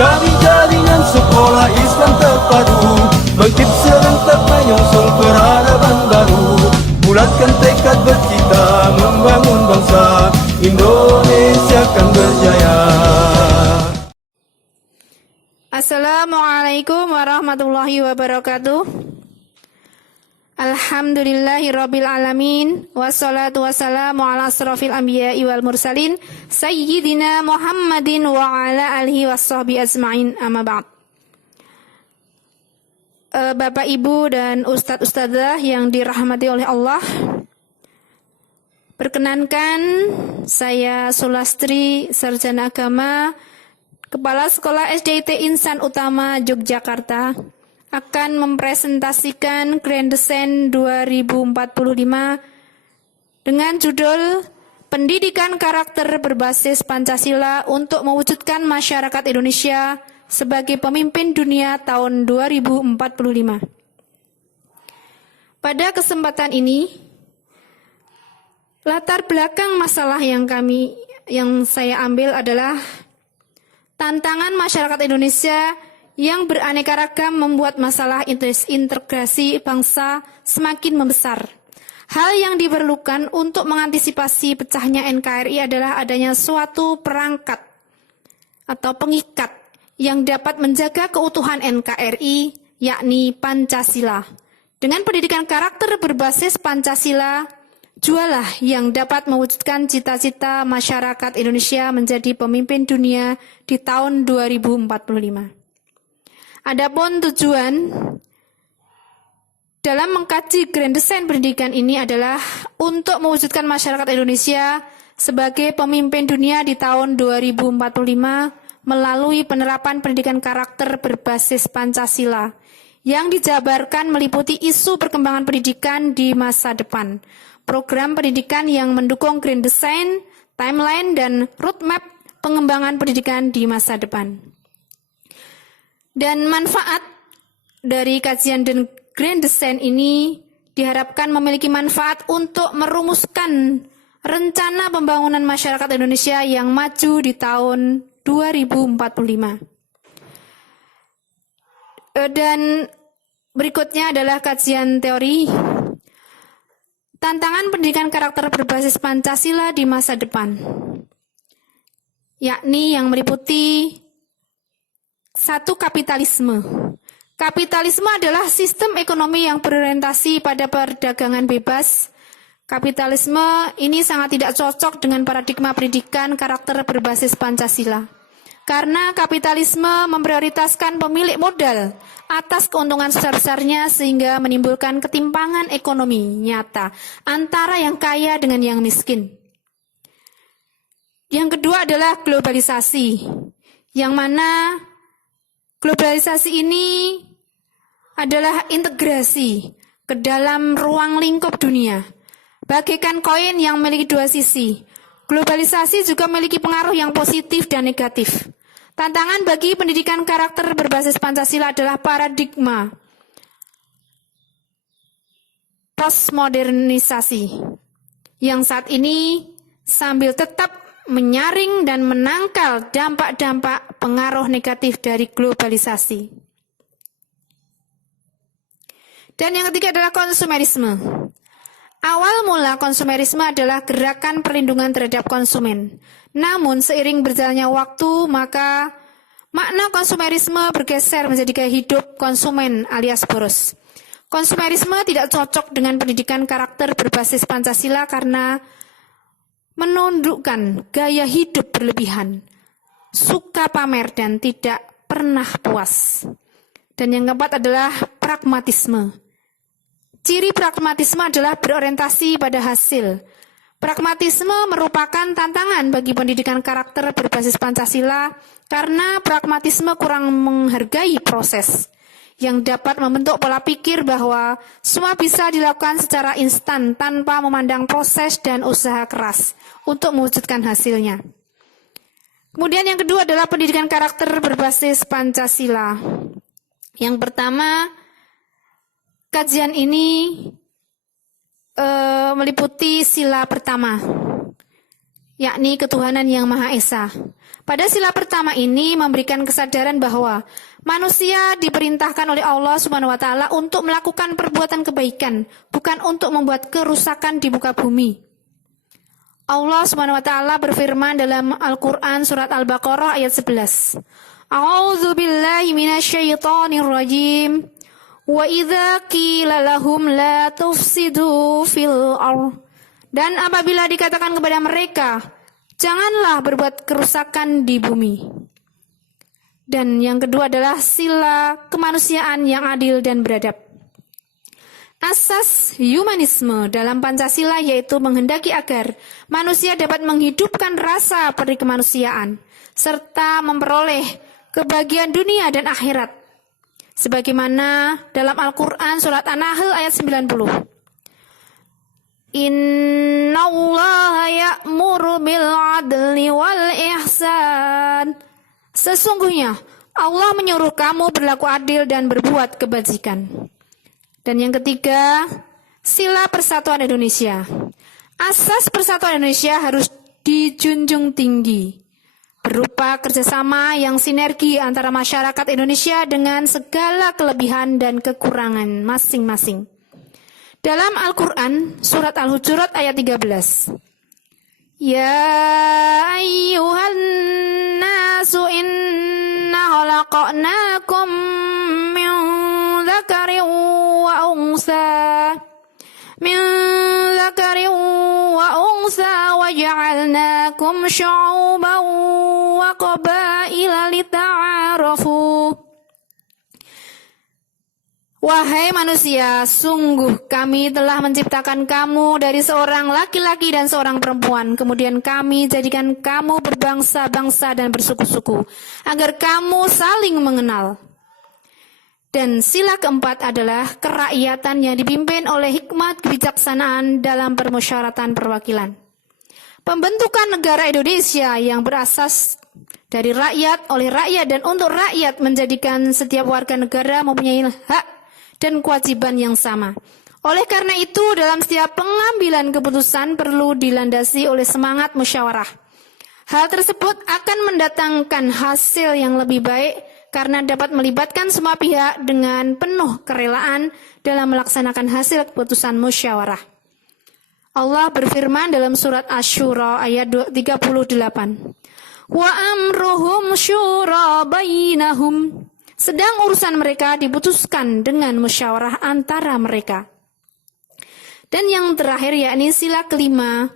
Menjadi jaringan sekolah Islam terpadu, bangkit serentak menyongsong peradaban baru. Bulatkan tekad bercita membangun bangsa, Indonesia akan berjaya. Assalamualaikum warahmatullahi wabarakatuh. Alhamdulillahirabbil alamin, wassalatu wassalamu ala asrofil anbiya'i wal mursalin, sayyidina Muhammadin wa ala alihi wassahbihi ajma'in, amma ba'd. Bapak, Ibu, dan Ustadz-Ustadzah yang dirahmati oleh Allah, perkenankan saya Sulastri, Sarjana Agama, Kepala Sekolah SDIT Insan Utama Yogyakarta, akan mempresentasikan Grand Design 2045 dengan judul Pendidikan Karakter Berbasis Pancasila untuk Mewujudkan Masyarakat Indonesia sebagai Pemimpin Dunia tahun 2045. Pada kesempatan ini, latar belakang masalah yang saya ambil adalah tantangan masyarakat Indonesia yang beraneka ragam membuat masalah integrasi bangsa semakin membesar. Hal yang diperlukan untuk mengantisipasi pecahnya NKRI adalah adanya suatu perangkat atau pengikat yang dapat menjaga keutuhan NKRI, yakni Pancasila. Dengan pendidikan karakter berbasis Pancasila, jualah yang dapat mewujudkan cita-cita masyarakat Indonesia menjadi pemimpin dunia di tahun 2045. Adapun tujuan dalam mengkaji Grand Design pendidikan ini adalah untuk mewujudkan masyarakat Indonesia sebagai pemimpin dunia di tahun 2045 melalui penerapan pendidikan karakter berbasis Pancasila yang dijabarkan meliputi isu perkembangan pendidikan di masa depan, program pendidikan yang mendukung Grand Design, timeline, dan roadmap pengembangan pendidikan di masa depan. Dan manfaat dari kajian dan Grand Design ini diharapkan memiliki manfaat untuk merumuskan rencana pembangunan masyarakat Indonesia yang maju di tahun 2045. Dan berikutnya adalah kajian teori tantangan pendidikan karakter berbasis Pancasila di masa depan, yakni yang meliputi 1. Kapitalisme. Kapitalisme adalah sistem ekonomi yang berorientasi pada perdagangan bebas. Kapitalisme ini sangat tidak cocok dengan paradigma pendidikan karakter berbasis Pancasila. Karena kapitalisme memprioritaskan pemilik modal atas keuntungan sebesar-besarnya sehingga menimbulkan ketimpangan ekonomi nyata antara yang kaya dengan yang miskin. Yang kedua adalah globalisasi, yang mana globalisasi ini adalah integrasi ke dalam ruang lingkup dunia. Bagaikan koin yang memiliki dua sisi, globalisasi juga memiliki pengaruh yang positif dan negatif. Tantangan bagi pendidikan karakter berbasis Pancasila adalah paradigma postmodernisasi yang saat ini sambil tetap menyaring dan menangkal dampak-dampak pengaruh negatif dari globalisasi. Dan yang ketiga adalah konsumerisme. Awal mula konsumerisme adalah gerakan perlindungan terhadap konsumen. Namun seiring berjalannya waktu, maka makna konsumerisme bergeser menjadi gaya hidup konsumen alias boros. Konsumerisme tidak cocok dengan pendidikan karakter berbasis Pancasila karena menundukkan gaya hidup berlebihan, suka pamer dan tidak pernah puas. Dan yang keempat adalah pragmatisme. Ciri pragmatisme adalah berorientasi pada hasil. Pragmatisme merupakan tantangan bagi pendidikan karakter berbasis Pancasila karena pragmatisme kurang menghargai proses yang dapat membentuk pola pikir bahwa semua bisa dilakukan secara instan tanpa memandang proses dan usaha keras untuk mewujudkan hasilnya. Kemudian yang kedua adalah pendidikan karakter berbasis Pancasila. Yang pertama, kajian ini meliputi sila pertama, yakni ketuhanan yang Maha Esa. Pada sila pertama ini memberikan kesadaran bahwa manusia diperintahkan oleh Allah Subhanahu wa taala untuk melakukan perbuatan kebaikan, bukan untuk membuat kerusakan di muka bumi. Allah Subhanahu wa taala berfirman dalam Al-Qur'an surat Al-Baqarah ayat 11. A'udzu billahi minasyaitonir rajim. Wa idza qila lahum la tufsidu fil ardh. Dan apabila dikatakan kepada mereka, janganlah berbuat kerusakan di bumi. Dan yang kedua adalah sila kemanusiaan yang adil dan beradab. Asas humanisme dalam Pancasila yaitu menghendaki agar manusia dapat menghidupkan rasa perikemanusiaan serta memperoleh kebahagiaan dunia dan akhirat. Sebagaimana dalam Al-Quran surat An-Nahl ayat 90. Innallaha ya'muru bil adli wal ihsan. Sesungguhnya Allah menyuruh kamu berlaku adil dan berbuat kebajikan. Dan yang ketiga, sila persatuan Indonesia. Asas persatuan Indonesia harus dijunjung tinggi, berupa kerjasama yang sinergi antara masyarakat Indonesia dengan segala kelebihan dan kekurangan masing-masing. Dalam Al-Quran, surat Al-Hujurat ayat 13. Ya ayyuhan nasu inna khalaqnakum min dzakarin wa unsa wa ja'alnakum syu'uban wa qabaila lita'arafu. Wahai manusia, sungguh kami telah menciptakan kamu dari seorang laki-laki dan seorang perempuan. Kemudian kami jadikan kamu berbangsa-bangsa dan bersuku-suku, agar kamu saling mengenal. Dan sila keempat adalah kerakyatan yang dipimpin oleh hikmat kebijaksanaan dalam permusyawaratan perwakilan. Pembentukan negara Indonesia yang berasas dari rakyat, oleh rakyat, dan untuk rakyat menjadikan setiap warga negara mempunyai hak dan kewajiban yang sama. Oleh karena itu, dalam setiap pengambilan keputusan perlu dilandasi oleh semangat musyawarah. Hal tersebut akan mendatangkan hasil yang lebih baik karena dapat melibatkan semua pihak dengan penuh kerelaan dalam melaksanakan hasil keputusan musyawarah. Allah berfirman dalam surat Asy-Syura ayat 38. Wa amruhum syura bainahum. Sedang urusan mereka diputuskan dengan musyawarah antara mereka. Dan yang terakhir yakni sila kelima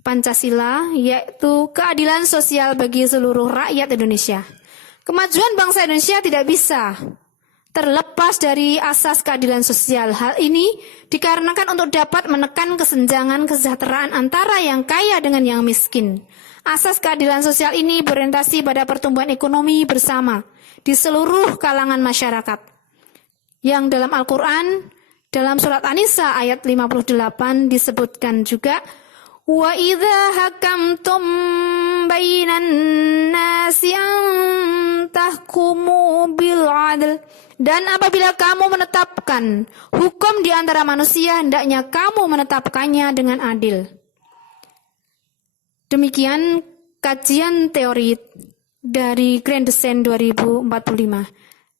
Pancasila, yaitu keadilan sosial bagi seluruh rakyat Indonesia. Kemajuan bangsa Indonesia tidak bisa terlepas dari asas keadilan sosial. Hal ini dikarenakan untuk dapat menekan kesenjangan kesejahteraan antara yang kaya dengan yang miskin. Asas keadilan sosial ini berorientasi pada pertumbuhan ekonomi bersama di seluruh kalangan masyarakat. Yang dalam Al-Quran, dalam surat An-Nisa ayat 58 disebutkan juga, wa idza hakamtum bainan nasi an tahkumu bil adl. Dan apabila kamu menetapkan hukum di antara manusia, hendaknya kamu menetapkannya dengan adil. Demikian kajian teori dari Grand Design 2045.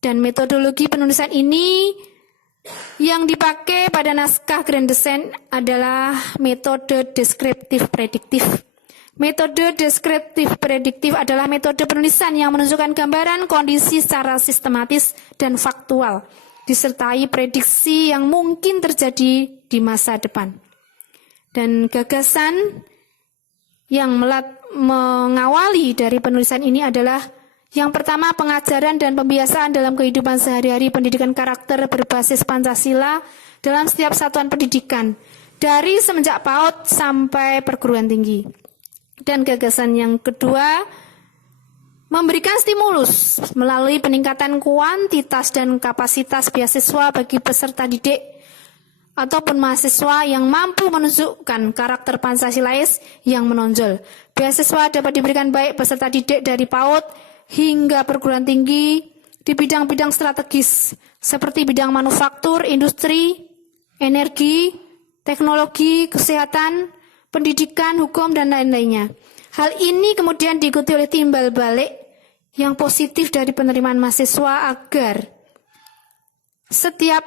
Dan metodologi penulisan ini yang dipakai pada naskah Grand Design adalah metode deskriptif prediktif. Metode deskriptif prediktif adalah metode penulisan yang menunjukkan gambaran kondisi secara sistematis dan faktual, disertai prediksi yang mungkin terjadi di masa depan. Dan gagasan yang mengawali dari penulisan ini adalah yang pertama, pengajaran dan pembiasaan dalam kehidupan sehari-hari pendidikan karakter berbasis Pancasila dalam setiap satuan pendidikan, dari semenjak PAUD sampai perguruan tinggi. Dan gagasan yang kedua, memberikan stimulus melalui peningkatan kuantitas dan kapasitas beasiswa bagi peserta didik ataupun mahasiswa yang mampu menunjukkan karakter Pancasilais yang menonjol. Beasiswa dapat diberikan baik peserta didik dari PAUD hingga perguruan tinggi di bidang-bidang strategis seperti bidang manufaktur, industri, energi, teknologi, kesehatan, pendidikan, hukum, dan lain-lainnya. Hal ini kemudian diikuti oleh timbal balik yang positif dari penerimaan mahasiswa agar setiap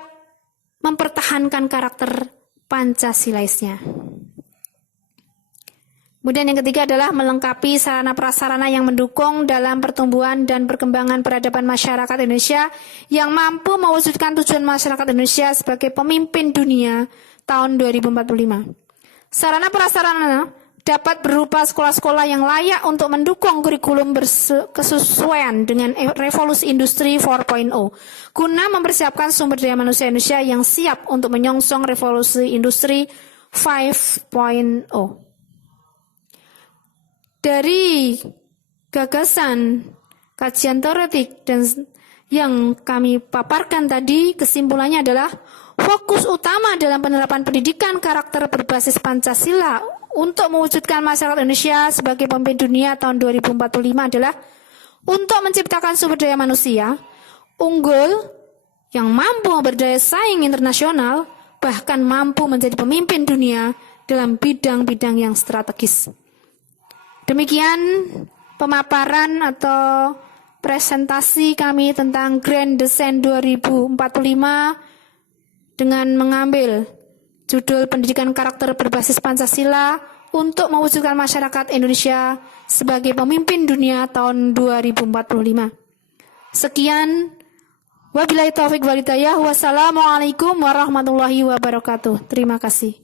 mempertahankan karakter Pancasilaisnya. Kemudian yang ketiga adalah melengkapi sarana prasarana yang mendukung dalam pertumbuhan dan perkembangan peradaban masyarakat Indonesia yang mampu mewujudkan tujuan masyarakat Indonesia sebagai pemimpin dunia tahun 2045. Sarana prasarana dapat berupa sekolah-sekolah yang layak untuk mendukung kurikulum berkesesuaian dengan revolusi industri 4.0 guna mempersiapkan sumber daya manusia Indonesia yang siap untuk menyongsong revolusi industri 5.0. Dari gagasan kajian teoretik dan yang kami paparkan tadi, kesimpulannya adalah fokus utama dalam penerapan pendidikan karakter berbasis Pancasila untuk mewujudkan masyarakat Indonesia sebagai pemimpin dunia tahun 2045 adalah untuk menciptakan sumber daya manusia unggul yang mampu berdaya saing internasional, bahkan mampu menjadi pemimpin dunia dalam bidang-bidang yang strategis. Demikian pemaparan atau presentasi kami tentang Grand Design 2045 dengan mengambil judul Pendidikan Karakter Berbasis Pancasila untuk mewujudkan masyarakat Indonesia sebagai pemimpin dunia tahun 2045. Sekian, wabillahi taufik wal hidayah. Wassalamualaikum warahmatullahi wabarakatuh. Terima kasih.